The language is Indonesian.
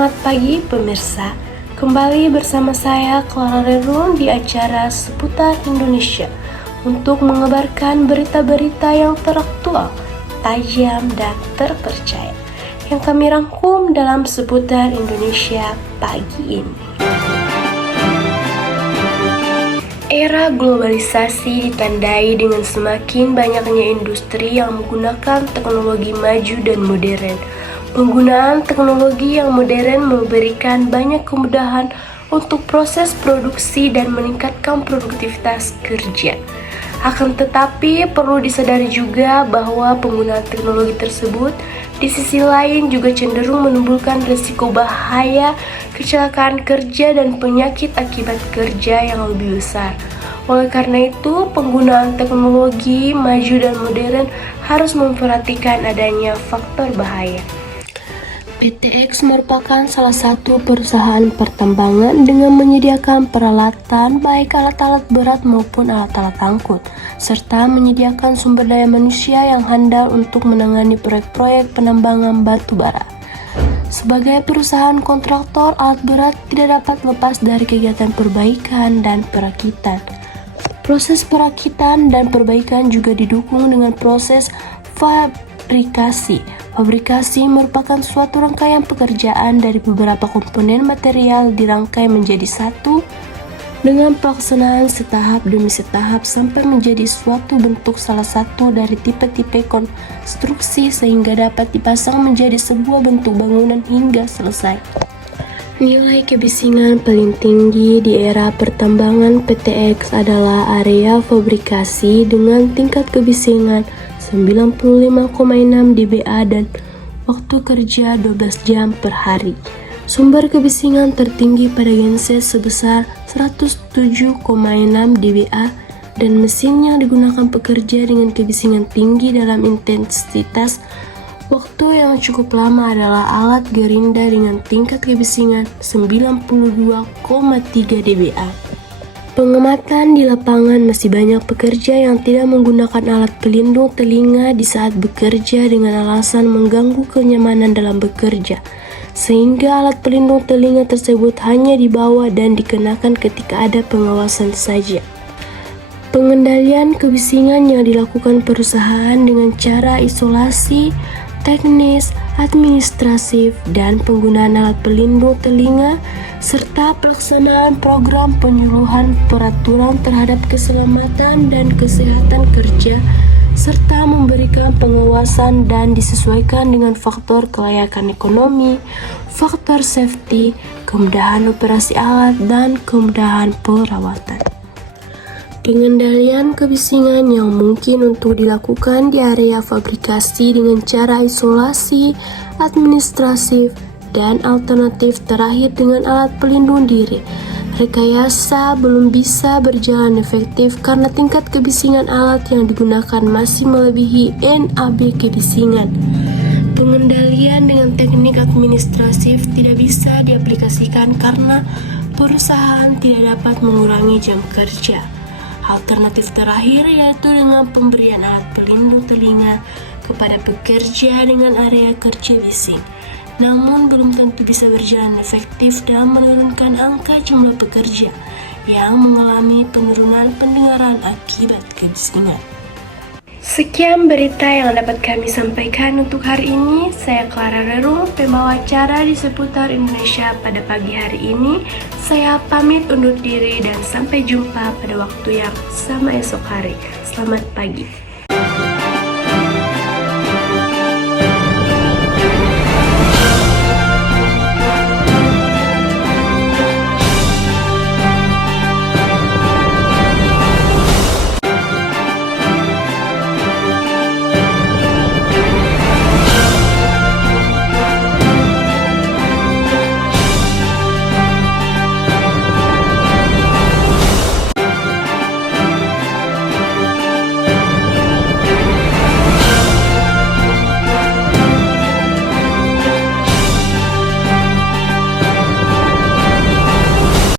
Selamat pagi pemirsa, kembali bersama saya Clara Rerun di acara Seputar Indonesia untuk mengabarkan berita-berita yang teraktual, tajam dan terpercaya yang kami rangkum dalam Seputar Indonesia pagi ini. Era globalisasi ditandai dengan semakin banyaknya industri yang menggunakan teknologi maju dan modern. Penggunaan teknologi yang modern memberikan banyak kemudahan untuk proses produksi dan meningkatkan produktivitas kerja. Akan tetapi perlu disadari juga bahwa penggunaan teknologi tersebut di sisi lain juga cenderung menimbulkan risiko bahaya, kecelakaan kerja dan penyakit akibat kerja yang lebih besar. Oleh karena itu, penggunaan teknologi maju dan modern harus memperhatikan adanya faktor bahaya. PTX merupakan salah satu perusahaan pertambangan dengan menyediakan peralatan baik alat-alat berat maupun alat-alat angkut, serta menyediakan sumber daya manusia yang handal untuk menangani proyek-proyek penambangan batu bara. Sebagai perusahaan kontraktor alat berat tidak dapat lepas dari kegiatan perbaikan dan perakitan. Proses perakitan dan perbaikan juga didukung dengan proses fabrikasi. Fabrikasi merupakan suatu rangkaian pekerjaan dari beberapa komponen material dirangkai menjadi satu dengan pelaksanaan setahap demi setahap sampai menjadi suatu bentuk salah satu dari tipe-tipe konstruksi sehingga dapat dipasang menjadi sebuah bentuk bangunan hingga selesai. Nilai kebisingan paling tinggi di era pertambangan PTX adalah area fabrikasi dengan tingkat kebisingan 95,6 dBA dan waktu kerja 12 jam per hari. Sumber kebisingan tertinggi pada genset sebesar 107,6 dBA dan mesin yang digunakan pekerja dengan kebisingan tinggi dalam intensitas waktu yang cukup lama adalah alat gerinda dengan tingkat kebisingan 92,3 dBA. Pengamatan di lapangan masih banyak pekerja yang tidak menggunakan alat pelindung telinga di saat bekerja dengan alasan mengganggu kenyamanan dalam bekerja, sehingga alat pelindung telinga tersebut hanya dibawa dan dikenakan ketika ada pengawasan saja. Pengendalian kebisingan yang dilakukan perusahaan dengan cara isolasi, teknis, administratif, dan penggunaan alat pelindung telinga, serta pelaksanaan program penyuluhan peraturan terhadap keselamatan dan kesehatan kerja, serta memberikan pengawasan dan disesuaikan dengan faktor kelayakan ekonomi, faktor safety, kemudahan operasi alat, dan kemudahan perawatan. Pengendalian kebisingan yang mungkin untuk dilakukan di area fabrikasi dengan cara isolasi, administratif, dan alternatif terakhir dengan alat pelindung diri. Rekayasa belum bisa berjalan efektif karena tingkat kebisingan alat yang digunakan masih melebihi NAB kebisingan. Pengendalian dengan teknik administratif tidak bisa diaplikasikan karena perusahaan tidak dapat mengurangi jam kerja. Alternatif terakhir yaitu dengan pemberian alat pelindung telinga kepada pekerja dengan area kerja bising. Namun belum tentu bisa berjalan efektif dalam menurunkan angka jumlah pekerja yang mengalami penurunan pendengaran akibat kebisingan. Sekian berita yang dapat kami sampaikan untuk hari ini. Saya Clara Rerung, pembawa acara di Seputar Indonesia pada pagi hari ini. Saya pamit undur diri dan sampai jumpa pada waktu yang sama esok hari. Selamat pagi.